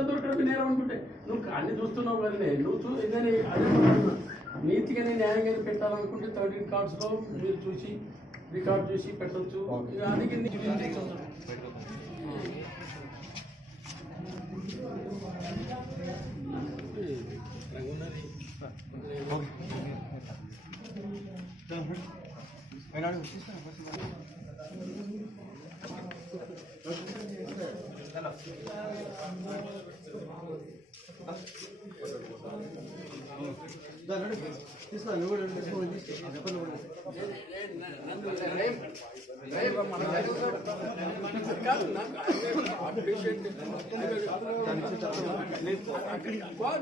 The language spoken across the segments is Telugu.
పైసలు దొరకడం నేరం అనుకుంటే నువ్వు అన్ని చూస్తున్నావు కదనే నువ్వు ఇదని అదే నీతిగానే న్యాయంగానే పెట్టాలనుకుంటే 13 కార్డ్స్లో మీరు చూసి రికార్డ్ చూసి పెట్టచ్చు. అందుకే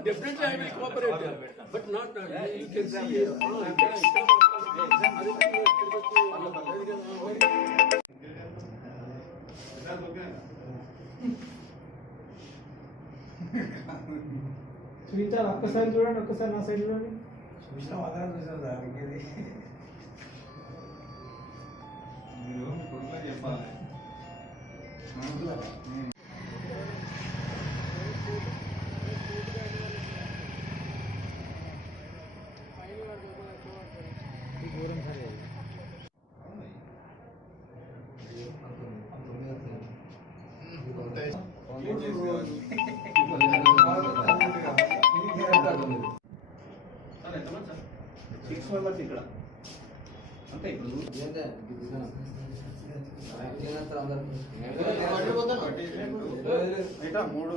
definitely I will cooperate, but not you can see చూపించాలి. ఒక్కసారి చూడండి, ఒక్కసారి నా సైడ్ చూడండి. చూసినా అదనం చూసారు సార్ ఇంకేది మీరు కొడుకులో చెప్పాలి. దూరం సరే ఇక్కడ అంటే ఇప్పుడు 3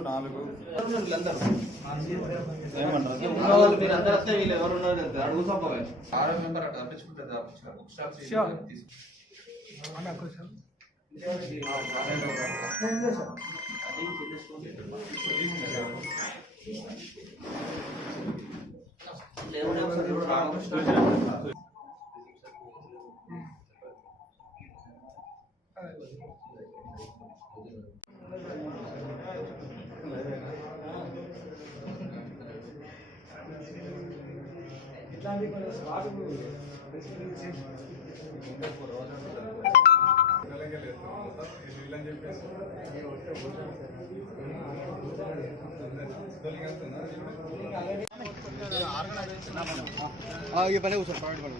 ఇట్లాంటి కొన్ని స్పాట్ ये पहले उस साइड पर